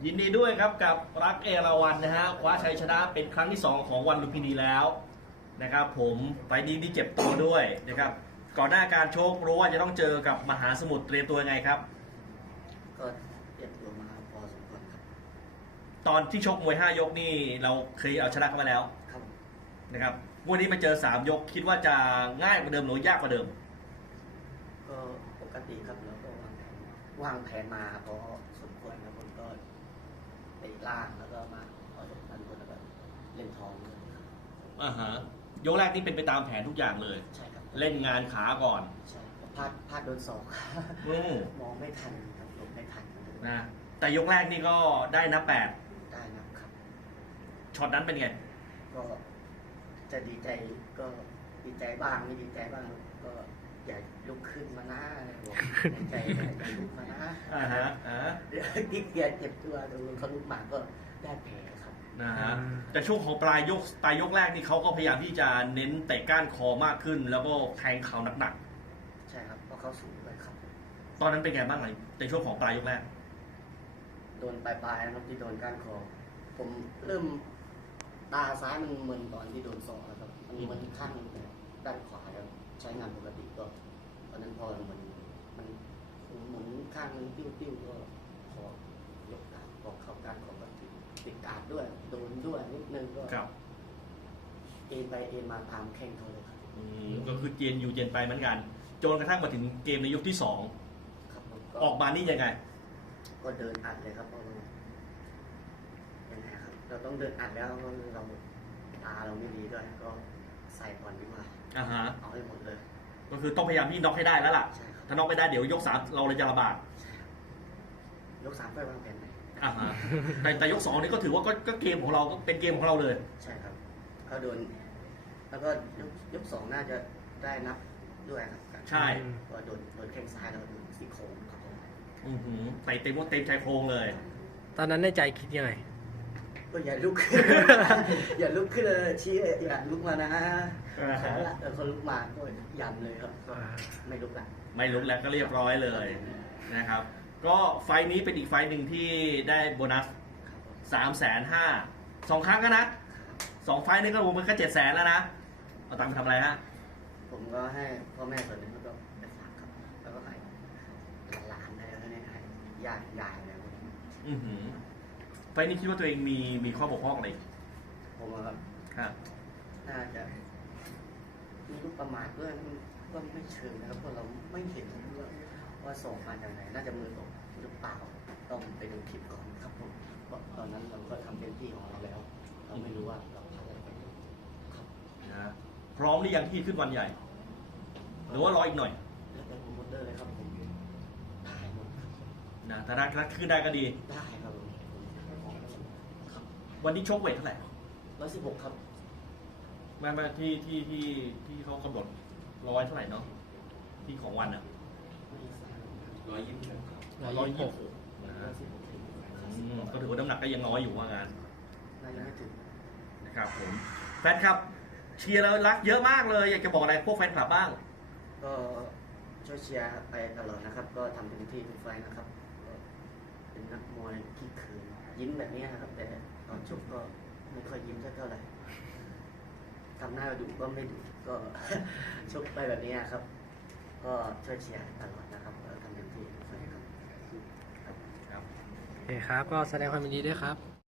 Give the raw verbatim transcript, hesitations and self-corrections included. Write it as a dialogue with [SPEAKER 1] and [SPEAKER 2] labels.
[SPEAKER 1] ยินดีด้วยครับกับรักเอราวัณนะฮะคว้าชัยชนะเป็นครั้งที่สองของวันลุมพินีแล้วนะครับผมไฟล์นี้นี่เจ็บตัวด้วยนะครับก่อนหน้าการโชครู้ว่าจะต้องเจอกับมหาสมุทรเตรียมตัวยังไงครับ
[SPEAKER 2] ก็เตรียมตัวมาพอสมควรครับ
[SPEAKER 1] ตอนที่ชกมวยห้ายกนี่เราเคยเอาชนะเขามาแล้ว
[SPEAKER 2] ครับ
[SPEAKER 1] นะครับวันนี้มาเจอสามยกคิดว่าจะง่ายกว่าเดิมหรือยากกว่าเดิม
[SPEAKER 2] ก็ปกติครับแล้วก็วางแผนวางแผนมาพอสมควรแล้วผมก็เตะล่างแล้วก็มาพอสมควรแล้วก็เล่นทองเลยครับ
[SPEAKER 1] อ่าฮะยกแรกนี่เป็นไปตามแผนทุกอย่างเลย
[SPEAKER 2] ใช่ครับ
[SPEAKER 1] เล่นงานขาก่อน
[SPEAKER 2] ใช่พลาดพลาดโดนศอกมองไม่ทันครับหลบไม่ทัน
[SPEAKER 1] นะแต่ยกแรกนี่ก็ได้นับแปด
[SPEAKER 2] ได้นะครับ
[SPEAKER 1] ช็อตนั้นเป็นไง
[SPEAKER 2] ก็จะดีใจก็ดีใจบ้างไม่ดีใจบ้างก็อย่าลุกขึ้นมาหน้าบอกใจอย่าลุกมาหน้า
[SPEAKER 1] อ่าฮะอ่า
[SPEAKER 2] เดี๋ยวดิเกียเจ็บตัวดูเขาลุกมาก็ได้แผลครับ
[SPEAKER 1] นะฮะแต่ช่วงของปลายยกปลายยกแรกนี่เขาก็พยายามที่จะเน้นเตะก้านคอมากขึ้น แล้วก็แทงเข่าหนัก
[SPEAKER 2] ๆใช่ครับเพราะเขาสูงเลยครับ
[SPEAKER 1] ตอนนั้นเป็นไงบ้างในช่วงของปลายยกแรก
[SPEAKER 2] โดนปลายๆนะครับที่โดนก้านคอผมเริ่มตาซ้ายมันมึนตอนที่โดนศอกนะครับมันมึนข้างด้านขวาแล้วใช้งานปกติก็ตอนนั้นพอมันมันหมุนข้างนึงติ้วๆก็พอยกการพอเข้าการของก็ติดการด้วยโดนด้วยนิดนึงก็เอ็นไปเอ็นมาตามแข้งเขาเลยครับ
[SPEAKER 1] ก็คือเจนอยู่เจนไปเหมือนกันจนกระทั่งมาถึงเกมในยกที่สองออกมานี่ยังไง
[SPEAKER 2] ก็เดินอัดเลยครับเพราะยังไงครับเราต้องเดินอัดแล้วเราตาเราไม่ดีด้วยก็ใส่ก่อนดีกว่า
[SPEAKER 1] อ่าฮะ
[SPEAKER 2] เอาให้หมดเลย
[SPEAKER 1] ก็คือต้องพยายามที่น็อกให้ได้แล้วล่ะถ้าน็อกไม่ได้เดี๋ยวยกสามเราเลยจะระบาด
[SPEAKER 2] ยกสามไปวางแผนไหน
[SPEAKER 1] อ่าฮะแต่แต่ยกสองนี่ก็ถือว่าก็เกมของเราก็เป็นเกมของเราเลย
[SPEAKER 2] ใช่ครับเขาโดนแล้วก็ยกยกสองน่าจะได้นับด้วยครับ
[SPEAKER 1] ใช่
[SPEAKER 2] ก็โดนโดนแข้งซ้ายแล้วโดนซี่โครงครับ
[SPEAKER 1] อือหือไปเต็มว่าเต็มชายโครงเลย
[SPEAKER 3] ตอนนั้นในใจคิดยังไง
[SPEAKER 2] ก็อย่าลุกขึ้นอย่าลุกขึ้นเลยชี้อย่าลุกมานะเขาละแต่เขาลุกมาก็ยันเลยครับไม่ลุกละ
[SPEAKER 1] ไม่ลุกแล้วก็เรียบร้อยเลยนะครับก็ไฟนี้เป็นอีกไฟหนึ่งที่ได้โบนัสสามแสนห้าสองครั้งก็นะสองไฟนี่ก็รวมเป็นแค่เจ็ดแสนแล้วนะเอาตังค์ไปทำอะไรฮะ
[SPEAKER 2] ผมก็ให้พ่อแม่ส่วนหนึ่งแล้วก็ไปฝากครับแล้วก็ให้หลานอะไรแล้วเนี่ยให้ญาติยายอะไรพวกนี้
[SPEAKER 1] อือหือไฟนี้คิดว่าตัวเองมีมีข้อบกพร่องอะไร
[SPEAKER 2] ผมว่า
[SPEAKER 1] ครับ
[SPEAKER 2] น่าจะมีลูกประมาทด้วยก็ไม่เชิงนะครับเพราะเราไม่เห็นว่าว่าส่งมาจากไหนน่าจะมือตกหรือเปล่าต้องไปดูคลิปก่อนครับผมเพราะตอนนั้นเราก็ทำเต็มที่ของเราแล้วเราไม่รู้ว่าเราทำอะไรไปครับ
[SPEAKER 1] นะพร้อมหรือยังที่ขึ้นวันใหญ่หรือว่ารออีกหน่อย
[SPEAKER 2] แล้วแต่โปรโมเตอร์เลยครับผมถ่ายหมด
[SPEAKER 1] นะถ้ารักรักขึ้นได้ก็ดี
[SPEAKER 2] ได้ครับ
[SPEAKER 1] วันนี้ชกเวทเท่าไหร่
[SPEAKER 2] ร้อยสิบหกครับ
[SPEAKER 1] มามาที่ที่ที่ที่เขากำหนดร้อยเท่าไหร่เนาะที่ของวันอ่ะ
[SPEAKER 2] ร้อยยี่สิบหก
[SPEAKER 1] ร้อยยี่สิบหกนะก็ถือว่าน้ำหนักก็ยังน้อยอยู่ว่างานนะครับผมแฟนคลับเชียร์แล้วรักเยอะมากเลยอยากจะบอกอะไรพวกแฟนคลับบ้าง
[SPEAKER 2] ก็ช่วยเชียร์ไปตลอดนะครับก็ทำเต็มที่ทุกไฟนะครับเป็นนักมวยที่คืนยิ้มแบบนี้นะครับแต่ตอนชกก็ไม่ค่อยยิ้มเท่าไหร่ทำหน้าดุก็ไม่ดุก็ชกไปแบบนี้ครับก็ช่วยเชียร์ตลอดนะครับทำเต็มที่ครับ
[SPEAKER 3] โอเคครับก็แสดงความยินดีด้วยครับ